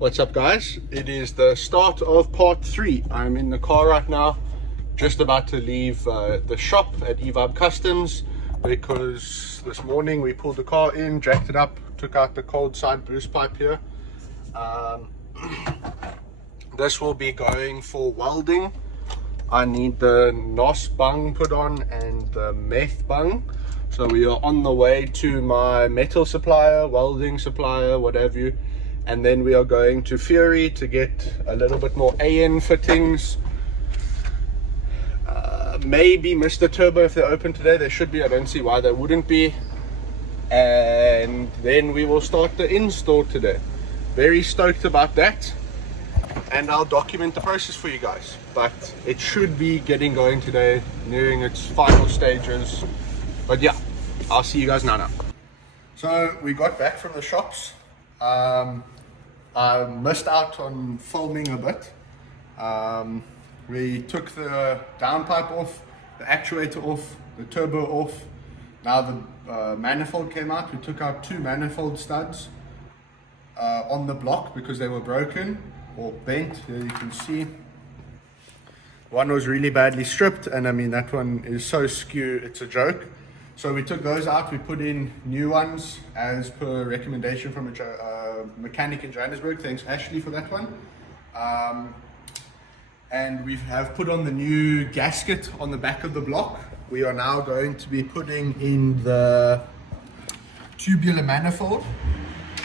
What's up, guys? It is the start of part 3. I'm in the car right now, just about to leave the shop at eVibe Customs, because this morning we pulled the car in, jacked it up, took out the cold side boost pipe here. This will be going for welding. I need the NOS bung put on and the meth bung. So we are on the way to my metal supplier, welding supplier, whatever you. And then we are going to Fury to get a little bit more AN fittings. Maybe Mr. Turbo if they're open today. They should be. I don't see why they wouldn't be. And then we will start the install today. Very stoked about that. And I'll document the process for you guys. But it should be getting going today, nearing its final stages. But yeah, I'll see you guys now. So we got back from the shops. I missed out on filming a bit. We took the downpipe off, the actuator off, the turbo off. Now the manifold came out. We took out 2 manifold studs on the block because they were broken or bent. There you can see. One was really badly stripped, and I mean that one is so skew, it's a joke. So we took those out, we put in new ones as per recommendation from a mechanic in Johannesburg. Thanks Ashley for that one. And we have put on the new gasket on the back of the block. We are now going to be putting in the tubular manifold.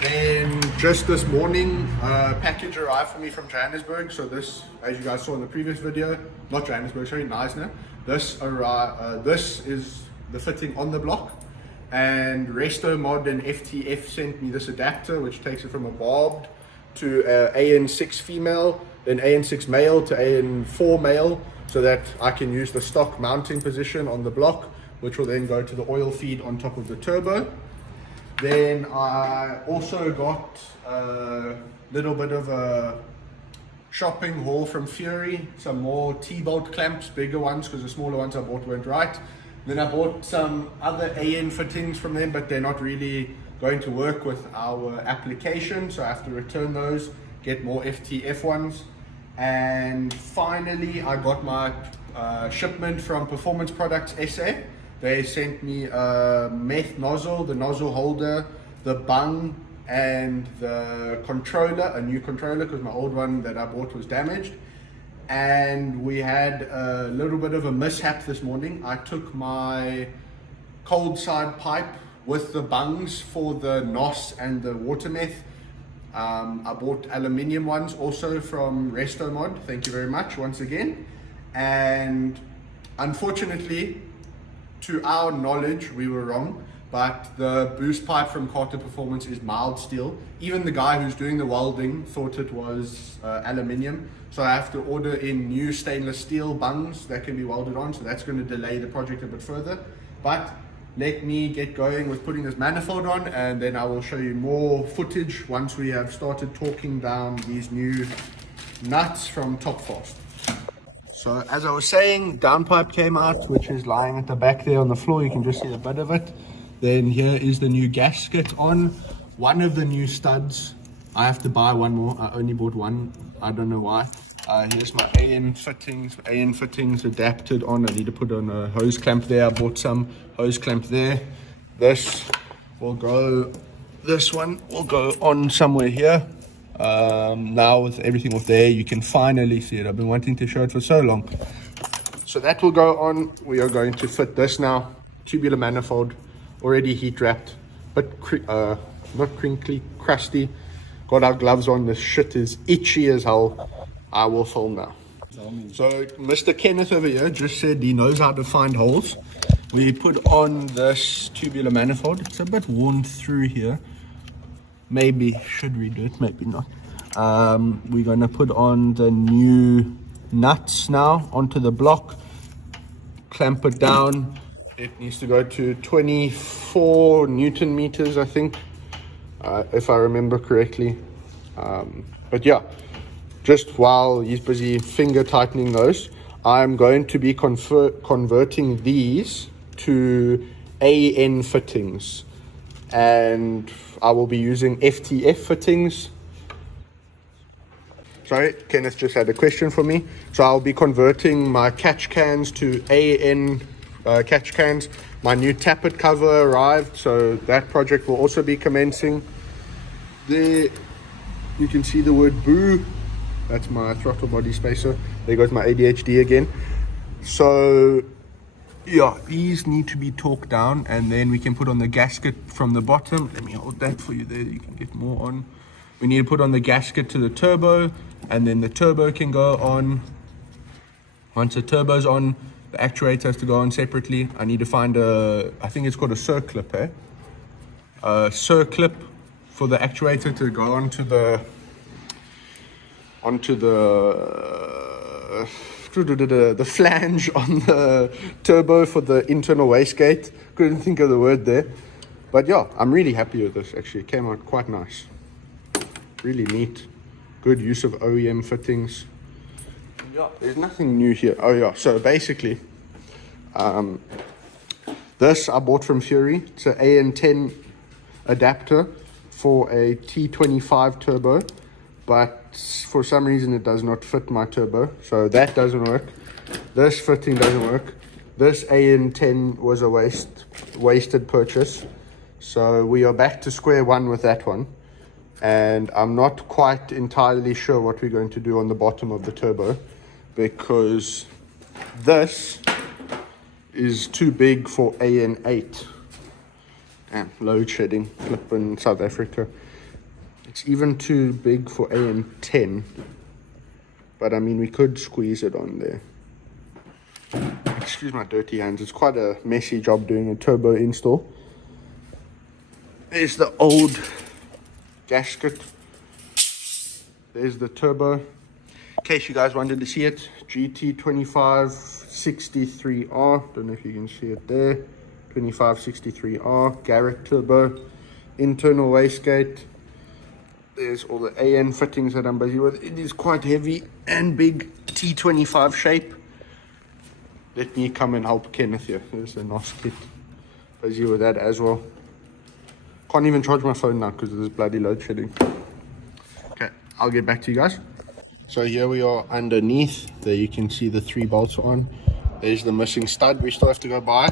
Then just this morning, a package arrived for me from Johannesburg. So this, as you guys saw in the previous video, not Johannesburg, sorry, Neisner. This is the fitting on the block, and Resto Mod and FTF sent me this adapter which takes it from a barbed to AN6 female, then AN6 male to AN4 male, so that I can use the stock mounting position on the block, which will then go to the oil feed on top of the turbo. Then I also got a little bit of a shopping haul from Fury, some more T-bolt clamps, bigger ones because the smaller ones I bought weren't right. Then I bought some other AN fittings from them, but they're not really going to work with our application, so I have to return those, get more FTF ones. And finally, I got my shipment from Performance Products SA. They sent me a meth nozzle, the nozzle holder, the bung, and the controller, a new controller because my old one that I bought was damaged. And we had a little bit of a mishap this morning. I took my cold side pipe with the bungs for the NOS and the water meth. I bought aluminium ones also from Resto Mod. Thank you very much once again. And unfortunately, to our knowledge, we were wrong. But the boost pipe from Carter Performance is mild steel. Even the guy who's doing the welding thought it was aluminium. So I have to order in new stainless steel bungs that can be welded on. So that's going to delay the project a bit further. But let me get going with putting this manifold on, and then I will show you more footage once we have started torquing down these new nuts from Topfast. So as I was saying, downpipe came out, which is lying at the back there on the floor. You can just see a bit of it. Then here is the new gasket on one of the new studs. I have to buy one more. I only bought one. I don't know why. Here's my AN fittings adapted on. I need to put on a hose clamp there. I bought some hose clamp there. This one will go on somewhere here. Now with everything off there, you can finally see it. I've been wanting to show it for so long. So that will go on. We are going to fit this now. Tubular manifold, already heat wrapped, but not crinkly, crusty. Got our gloves on. This shit is itchy as hell. I will film now. So Mr. Kenneth over here just said he knows how to find holes. We put on this tubular manifold. It's a bit worn through here. Maybe should redo it, maybe not. We're going to put on the new nuts now onto the block. Clamp it down. It needs to go to 24 Newton meters, I think, if I remember correctly. But yeah, just while he's busy finger tightening those, I'm going to be converting these to AN fittings, and I will be using FTF fittings Sorry, Kenneth just had a question for me. So I'll be converting my catch cans to AN catch cans. My new tappet cover arrived, so that project will also be commencing. There you can see the word boo. That's my throttle body spacer. There goes my ADHD again. So yeah, these need to be torqued down, and then we can put on the gasket from the bottom. Let me hold that for you there, you can get more on. We need to put on the gasket to the turbo, and then the turbo can go on. Once the turbo's on, the actuator has to go on separately. I need to find I think it's called a circlip, a circlip for the actuator to go onto the flange on the turbo for the internal wastegate. Couldn't think of the word there. But yeah, I'm really happy with this actually. It came out quite nice. Really neat. Good use of OEM fittings. Yeah, there's nothing new here. Oh yeah, so basically, this I bought from Fury. It's an AN10 adapter for a T25 turbo, but for some reason it does not fit my turbo, so that doesn't work. This fitting doesn't work. This AN10 was a wasted purchase, so we are back to square one with that one. And I'm not quite entirely sure what we're going to do on the bottom of the turbo, because this is too big for AN8. Damn, load shedding, flip in South Africa. It's even too big for AN10, but I mean, we could squeeze it on there. Excuse my dirty hands, it's quite a messy job doing a turbo install. There's the old gasket. There's the turbo. In case you guys wanted to see it, GT2563R. Don't know if you can see it there. 2563R Garrett turbo. Internal wastegate. There's all the AN fittings that I'm busy with. It is quite heavy and big, T25 shape. Let me come and help Kenneth here. There's a NOS kit. Busy with that as well. Can't even charge my phone now because of this bloody load shedding. Okay, I'll get back to you guys. So here we are underneath. There you can see the 3 bolts on. There's the missing stud we still have to go buy.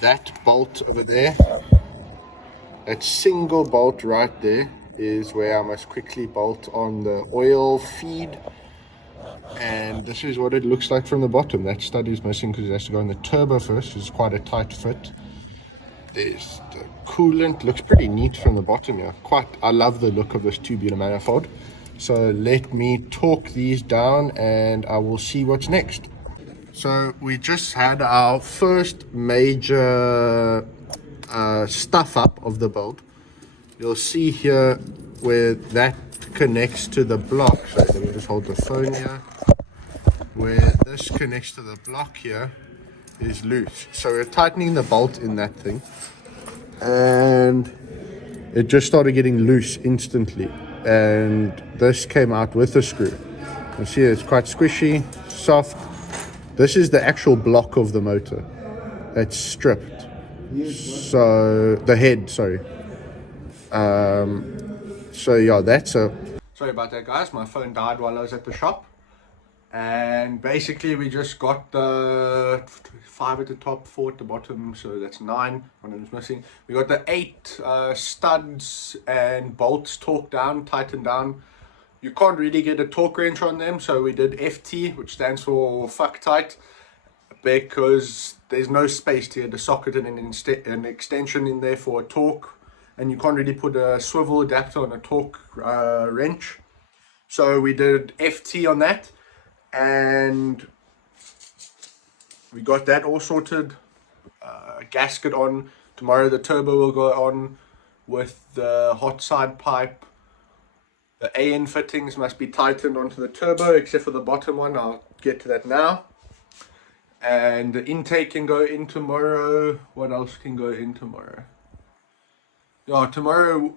That bolt over there, that single bolt right there, is where I must quickly bolt on the oil feed. And this is what it looks like from the bottom. That stud is missing because it has to go in the turbo first. It's quite a tight fit. There's the coolant. Looks pretty neat from the bottom here. I love the look of this tubular manifold. So let me torque these down and I will see what's next. So we just had our first major stuff up of the bolt. You'll see here where that connects to the block. So let me just hold the phone here. Where this connects to the block here is loose. So we're tightening the bolt in that thing, and it just started getting loose instantly. And this came out with a screw. You see it's quite squishy, soft. This is the actual block of the motor that's stripped. So the head, sorry. So yeah, that's a... Sorry about that, guys. My phone died while I was at the shop. And basically we just got the 5 at the top, 4 at the bottom, so that's 9. One of them's missing. We got the 8 studs and bolts torqued down, tightened down. You can't really get a torque wrench on them, so we did FT, which stands for fuck tight, because there's no space here to socket in an extension in there for a torque, and you can't really put a swivel adapter on a torque wrench. So we did FT on that, and we got that all sorted. Gasket on. Tomorrow the turbo will go on with the hot side pipe. The AN fittings must be tightened onto the turbo, except for the bottom one. I'll get to that now. And the intake can go in tomorrow. What else can go in tomorrow? Yeah, tomorrow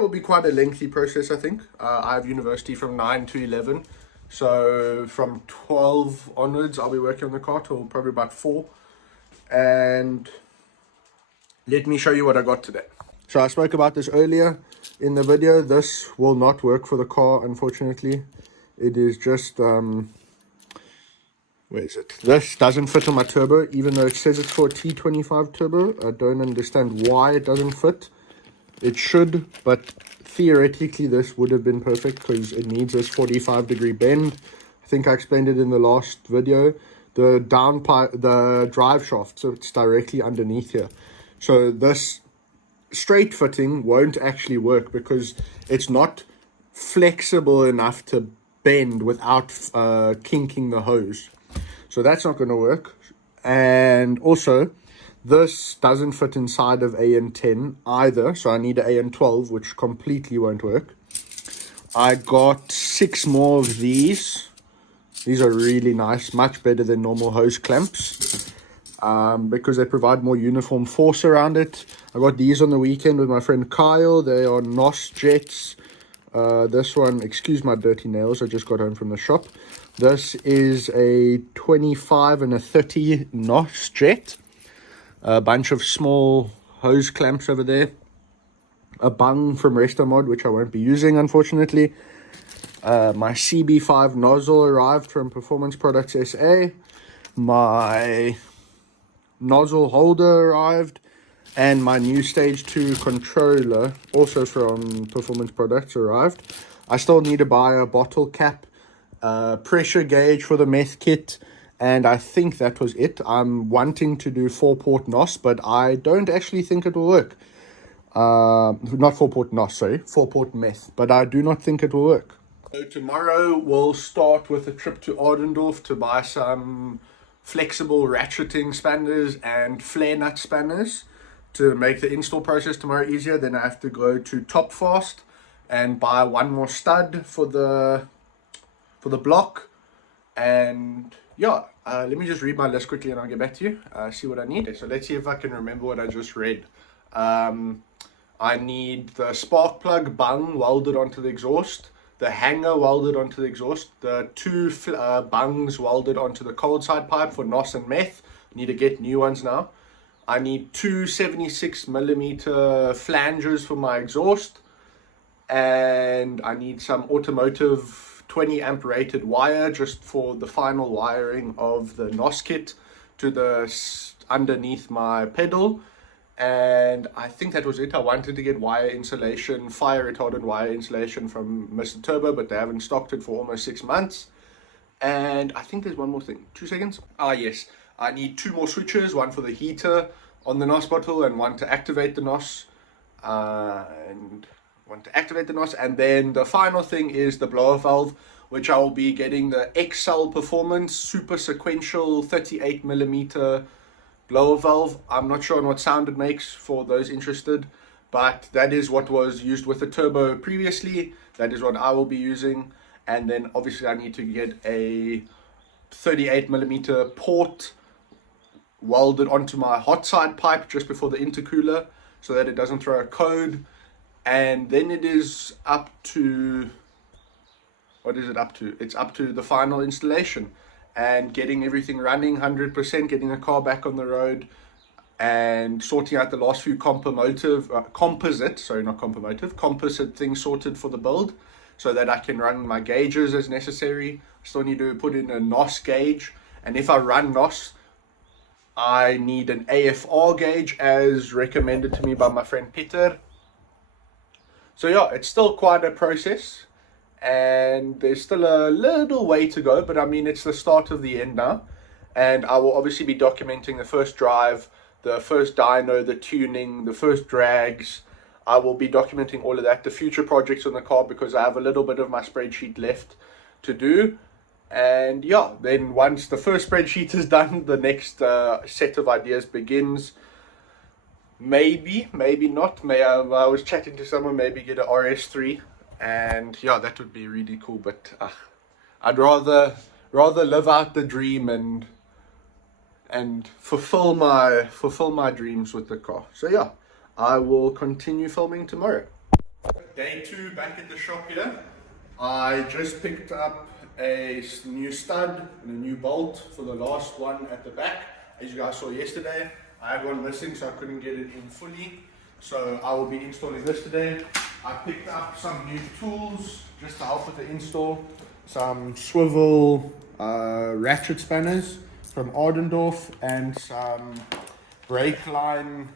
will be quite a lengthy process, I think. I have university from 9 to 11. So from 12 onwards, I'll be working on the car till probably about 4. And let me show you what I got today. So I spoke about this earlier in the video. This will not work for the car, unfortunately. It is just where is it? This doesn't fit on my turbo, even though it says it's for a T25 turbo. I don't understand why it doesn't fit. It should, but theoretically this would have been perfect because it needs this 45-degree bend. I think I explained it in the last video. The the drive shaft, so it's directly underneath here. So this straight fitting won't actually work because it's not flexible enough to bend without kinking the hose. So that's not going to work. And also, this doesn't fit inside of AN10 either, so I need an AN12, which completely won't work. I got 6 more of these. These are really nice, much better than normal hose clamps, because they provide more uniform force around it. I got these on the weekend with my friend Kyle. They are NOS jets. This one, excuse my dirty nails, I just got home from the shop. This is a 25 and a 30 NOS jet. A bunch of small hose clamps over there. A bung from Restomod, which I won't be using, unfortunately. My CB5 nozzle arrived from Performance Products SA. My nozzle holder arrived. And my new Stage 2 controller, also from Performance Products, arrived. I still need to buy a bottle cap, pressure gauge for the meth kit, and I think that was it. I'm wanting to do 4-port NOS, but I don't actually think it will work. Not 4-port NOS, sorry, 4-port meth, but I do not think it will work. So tomorrow we'll start with a trip to Ardendorf to buy some flexible ratcheting spanners and flare nut spanners to make the install process tomorrow easier. Then I have to go to Topfast and buy 1 more stud for the block. And yeah, let me just read my list quickly and I'll get back to you, see what I need. Okay, so let's see if I can remember what I just read. I need the spark plug bung welded onto the exhaust, the hanger welded onto the exhaust, the 2 bungs welded onto the cold side pipe for NOS and meth. I need to get new ones now. I need 2 76mm flanges for my exhaust, and I need some automotive 20 amp rated wire just for the final wiring of the NOS kit to the underneath my pedal. And I think that was it. I wanted to get wire insulation, fire retardant wire insulation from Mr. Turbo, but they haven't stocked it for almost 6 months. And I think there's one more thing. 2 seconds. Yes, I need 2 more switches, one for the heater on the NOS bottle and one to activate the NOS. And then the final thing is the blower valve, which I will be getting the XL Performance Super Sequential 38mm blower valve. I'm not sure on what sound it makes for those interested, but that is what was used with the turbo previously. That is what I will be using. And then obviously I need to get a 38mm port welded onto my hot side pipe just before the intercooler so that it doesn't throw a code. And then it is up to, what is it up to? It's up to the final installation and getting everything running 100%, getting the car back on the road and sorting out the last few composite things sorted for the build so that I can run my gauges as necessary. I still need to put in a NOS gauge, and if I run NOS, I need an AFR gauge as recommended to me by my friend Peter. So yeah, it's still quite a process and there's still a little way to go, but I mean, it's the start of the end now. And I will obviously be documenting the first drive, the first dyno, the tuning, the first drags. I will be documenting all of that, the future projects on the car, because I have a little bit of my spreadsheet left to do. And yeah, then once the first spreadsheet is done, the next set of ideas begins. Maybe not. I was chatting to someone, maybe get an RS3, and yeah, that would be really cool. But I'd rather live out the dream and fulfill my dreams with the car. So yeah, I will continue filming tomorrow. Day 2 back at the shop here. I just picked up a new stud and a new bolt for the last one at the back. As you guys saw yesterday, I had one missing, so I couldn't get it in fully. So I will be installing this today. I picked up some new tools just to help with the install. some swivel ratchet spanners from Ardendorf, and some brake line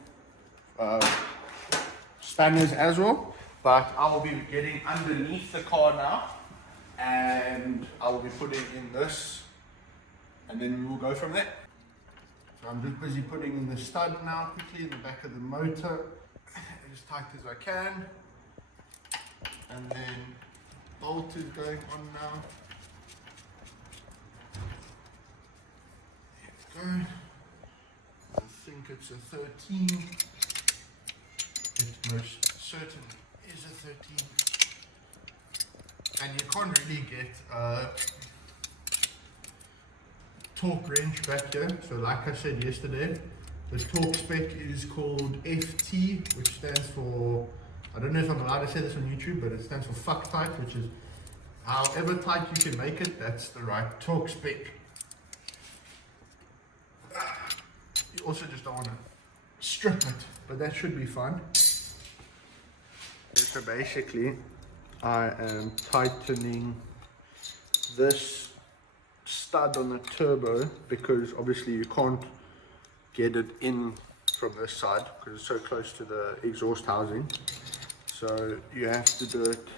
spanners as well. But I will be getting underneath the car now, and I will be putting in this, and then we will go from there. So I'm just busy putting in the stud now quickly in the back of the motor, as tight as I can, and then bolt is going on now. There we go. I think it's a 13. It most certainly is a 13. And you can't really get a torque range back here. So like I said yesterday, this torque spec is called FT, which stands for, I don't know if I'm allowed to say this on YouTube, but it stands for fuck tight, which is however tight you can make it, that's the right torque spec. You also just don't want to strip it, but that should be fine. So basically, I am tightening this stud on the turbo, because obviously you can't get it in from this side because it's so close to the exhaust housing. So you have to do it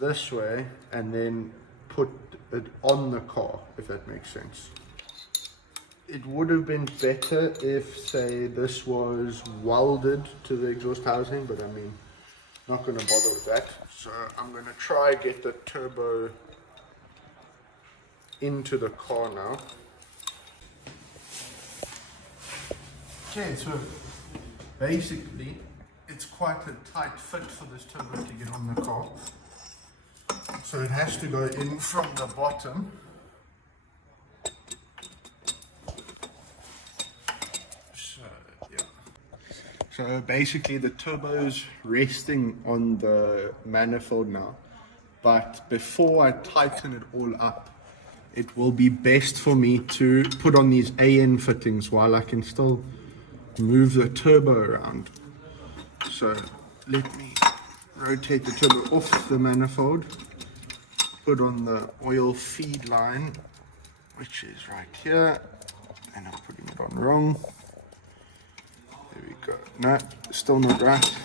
this way and then put it on the car, if that makes sense. It would have been better if, say, this was welded to the exhaust housing, but I mean, not going to bother with that. So I'm going to try get the turbo into the car now. Okay, so basically it's quite a tight fit for this turbo to get on the car. So it has to go in from the bottom. So basically the turbo's resting on the manifold now, but before I tighten it all up, it will be best for me to put on these AN fittings while I can still move the turbo around. So let me rotate the turbo off the manifold, put on the oil feed line, which is right here, and I'm putting it on wrong. There we go. No, still not right.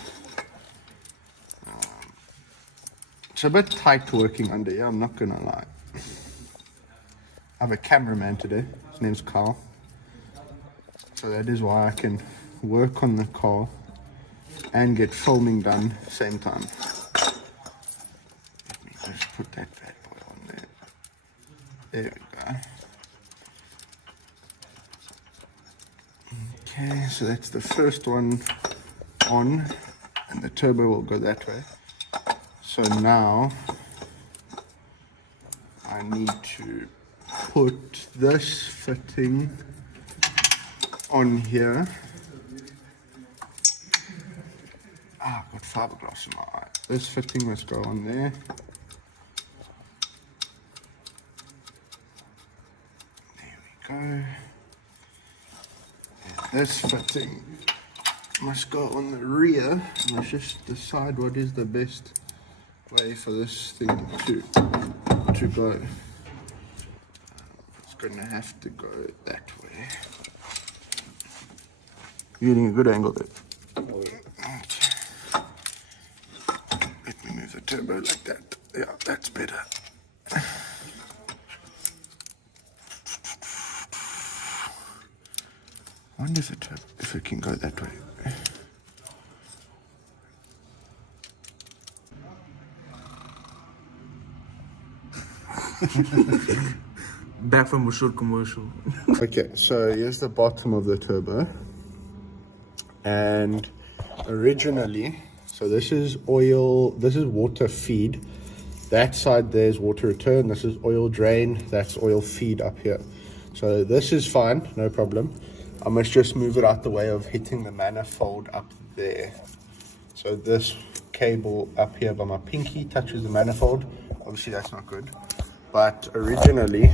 It's a bit tight working under here, I'm not gonna lie. I have a cameraman today, his name's Carl. So that is why I can work on the car and get filming done at the same time. Let me just put that bad boy on there. There we go. Okay, so that's the first one on, and the turbo will go that way. So now I need to put this fitting on here. I've got fiberglass in my eye. This fitting must go on there. There we go. This fitting must go on the rear. Let's just decide what is the best way for this thing to go. It's going to have to go that way. You're getting a good angle there. Okay. Let me move the turbo like that. Yeah, that's better. I wonder if it can go that way. Back from a short commercial. Okay, so here's the bottom of the turbo. And originally, so this is oil, this is water feed. That side there's water return, this is oil drain, that's oil feed up here. So this is fine, no problem. I must just move it out the way of hitting the manifold up there. So this cable up here by my pinky touches the manifold. Obviously that's not good. But originally,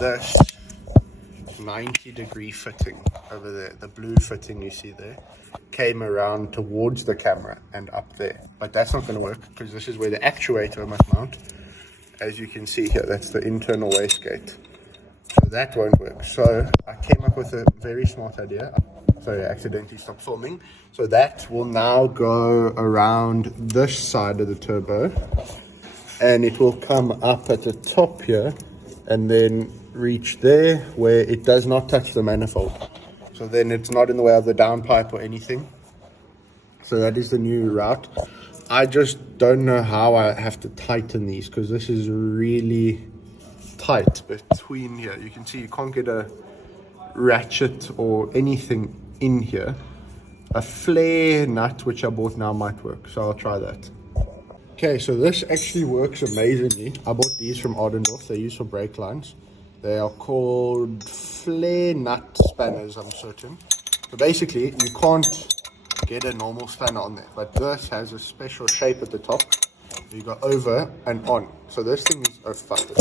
this 90-degree fitting over there. The blue fitting you see there came around towards the camera and up there. But that's not going to work because this is where the actuator must mount. As you can see here, that's the internal wastegate. So that won't work. So I came up with a very smart idea. Sorry, I accidentally stopped filming. So that will now go around this side of the turbo. And it will come up at the top here and then reach there where it does not touch the manifold. So then it's not in the way of the downpipe or anything. So that is the new route. I just don't know how I have to tighten these because this is really tight between here. You can see you can't get a ratchet or anything in here. A flare nut which I bought now might work, so I'll try that. Okay, so this actually works amazingly. I bought these from Ardendorf. They're used for brake lines. They are called flare nut spanners, I'm certain. So basically, you can't get a normal spanner on there, but this has a special shape at the top. You go over and on. So this thing is, oh fuck it.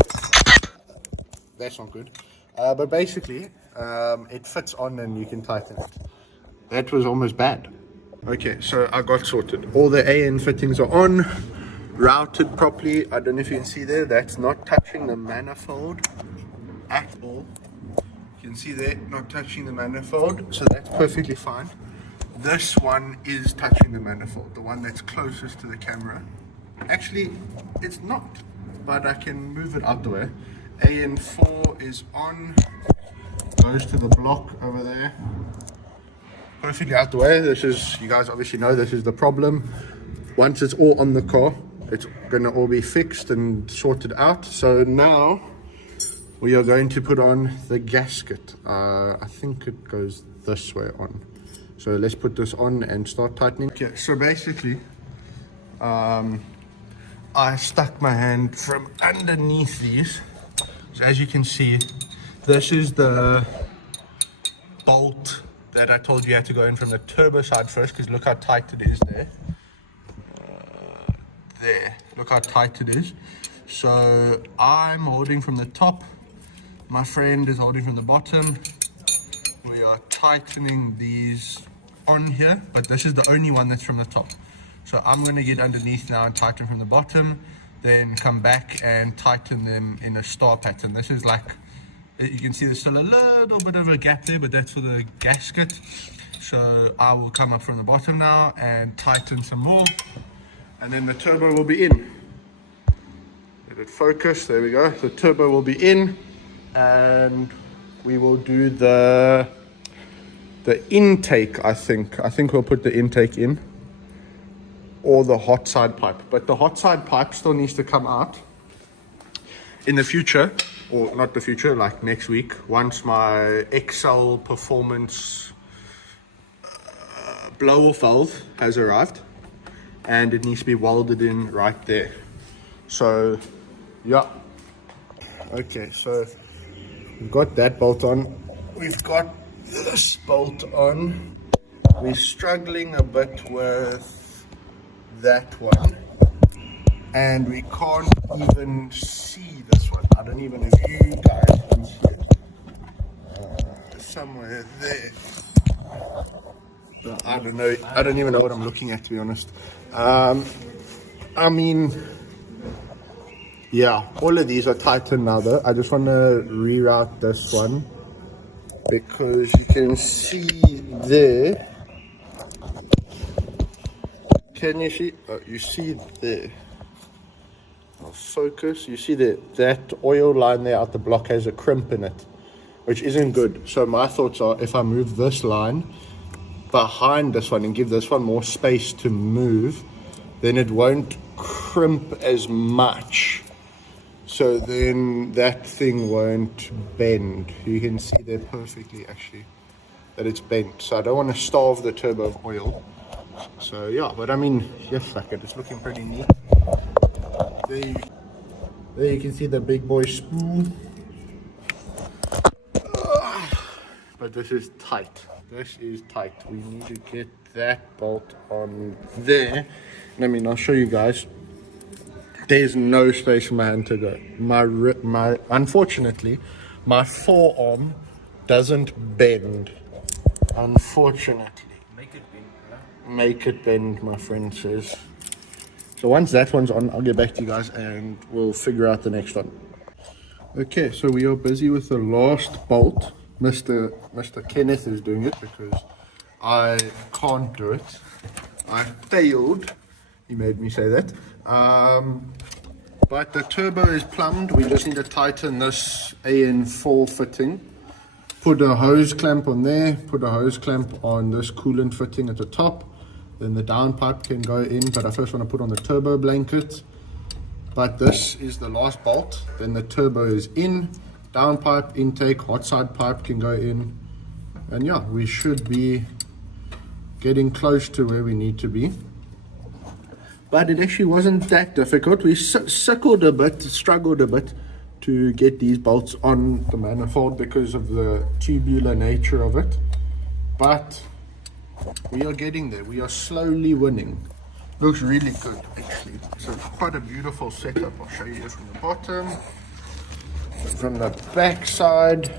That's not good. But basically, it fits on and you can tighten it. That was almost bad. Okay, so I got sorted. All the AN fittings are on, routed properly. I don't know if you can see there, that's not touching the manifold at all. You can see there, not touching the manifold, so that's perfectly fine. This one is touching the manifold, the one that's closest to the camera. Actually, it's not, but I can move it out the way. AN4 is on, goes to the block over there. Perfectly out the way. This is, you guys obviously know this is the problem. Once it's all on the car, it's gonna all be fixed and sorted out. So now we are going to put on the gasket. I think it goes this way on. So let's put this on and start tightening. Okay, so basically, I stuck my hand from underneath these. So as you can see, this is the bolt that I told you had to go in from the turbo side first, because look how tight it is there. There, look how tight it is. So I'm holding from the top, my friend is holding from the bottom. We are tightening these on here, but this is the only one that's from the top. So I'm going to get underneath now and tighten from the bottom, then come back and tighten them in a star pattern. This is like, you can see there's still a little bit of a gap there, but that's for the gasket. So I will come up from the bottom now and tighten some more, and then the turbo will be in. Let it focus, there we go. The turbo will be in, and we will do the intake. I think we'll put the intake in, or the hot side pipe, but the hot side pipe still needs to come out in the future, or not the future, like next week, once my XL Performance blow-off valve has arrived, and it needs to be welded in right there. So yeah, okay, so we've got that bolt on, we've got this bolt on. We're struggling a bit with that one, and we can't even see this one. I don't even know if you guys can see it. Somewhere there. I don't know. I don't even know what I'm looking at, to be honest. I mean, yeah, all of these are tightened now though. I just want to reroute this one, because you can see there. Can you see? Oh, you see there. I'll focus. You see that oil line there out the block has a crimp in it, which isn't good. So my thoughts are, if I move this line behind this one and give this one more space to move, then it won't crimp as much. So then that thing won't bend. You can see there perfectly actually that it's bent. So I don't want to starve the turbo of oil. So yeah, but I mean, yes, fuck it, it's looking pretty neat. There you can see the big boy spool. But this is tight. This is tight. We need to get that bolt on there. And I mean, I'll show you guys. There's no space for my hand to go. Unfortunately, my forearm doesn't bend, unfortunately. Make it big. Make it bend, my friend says. So once that one's on, I'll get back to you guys and we'll figure out the next one. Okay, so we are busy with the last bolt. Mr. Kenneth is doing it because I can't do it. I failed. He made me say that. But the turbo is plumbed. We just need to tighten this AN4 fitting. Put a hose clamp on there. Put a hose clamp on this coolant fitting at the top. Then the downpipe can go in, but I first want to put on the turbo blanket. But this is the last bolt. Then the turbo is in. Downpipe, intake, hot side pipe can go in. And yeah, we should be getting close to where we need to be. But it actually wasn't that difficult. We struggled a bit to get these bolts on the manifold because of the tubular nature of it. But we are getting there. We are slowly winning. Looks really good, actually. So it's quite a beautiful setup. I'll show you from the bottom. From the back side,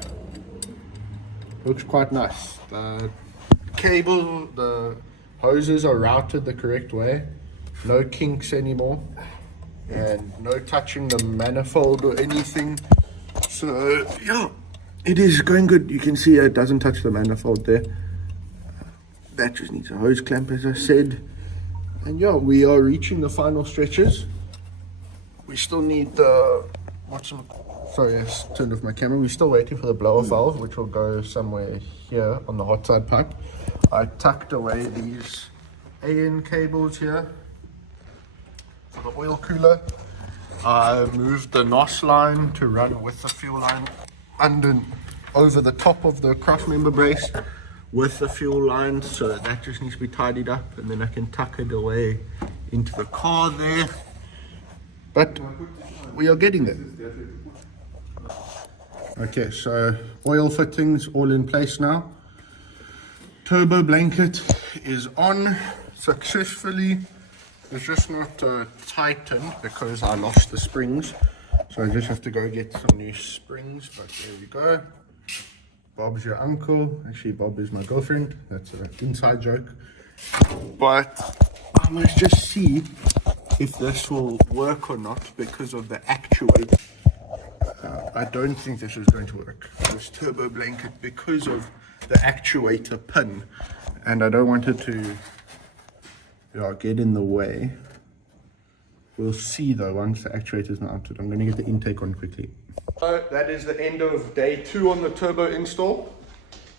looks quite nice. The cable, the hoses are routed the correct way. No kinks anymore. And no touching the manifold or anything. So, yeah, it is going good. You can see it doesn't touch the manifold there. That just needs a hose clamp, as I said. And yeah, we are reaching the final stretches. We still need the, sorry, I turned off my camera. We're still waiting for the blower valve, which will go somewhere here on the hot side pipe. I tucked away these AN cables here for the oil cooler. I moved the NOS line to run with the fuel line over the top of the cross member brace with the fuel line, so that just needs to be tidied up, and then I can tuck it away into the car there. But we are getting there. Okay, so oil fittings all in place now. Turbo blanket is on successfully. It's just not tightened because I lost the springs, so I just have to go get some new springs. But there we go. Bob's your uncle. Actually, Bob is my girlfriend. That's an inside joke. But I must just see if this will work or not because of the actuator. I don't think this is going to work, this turbo blanket, because of the actuator pin. And I don't want it to get in the way. We'll see though once the actuator is mounted. I'm going to get the intake on quickly. So that is the end of day 2 on the turbo install.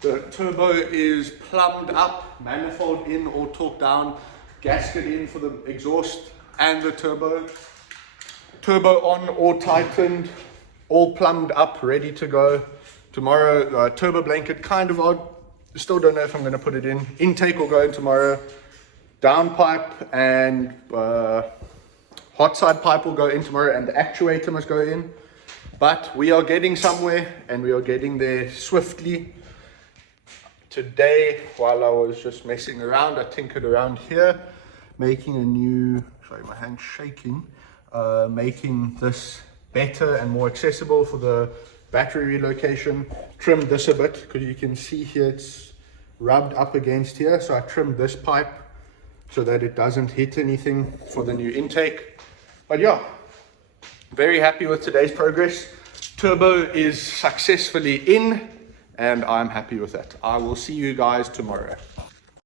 The turbo is plumbed up, manifold in or torqued down, gasket in for the exhaust and the turbo. Turbo on or tightened, all plumbed up, ready to go. Tomorrow, turbo blanket kind of odd. Still don't know if I'm going to put it in. Intake will go in tomorrow. Downpipe and hot side pipe will go in tomorrow, and the actuator must go in. But we are getting somewhere, and we are getting there swiftly. Today, while I was just messing around, I tinkered around here, making a new, sorry, my hand's shaking, making this better and more accessible for the battery relocation. Trimmed this a bit, because you can see here it's rubbed up against here. So I trimmed this pipe so that it doesn't hit anything for the new intake. But yeah, very happy with today's progress. Turbo is successfully in, and I'm happy with that. I will see you guys tomorrow.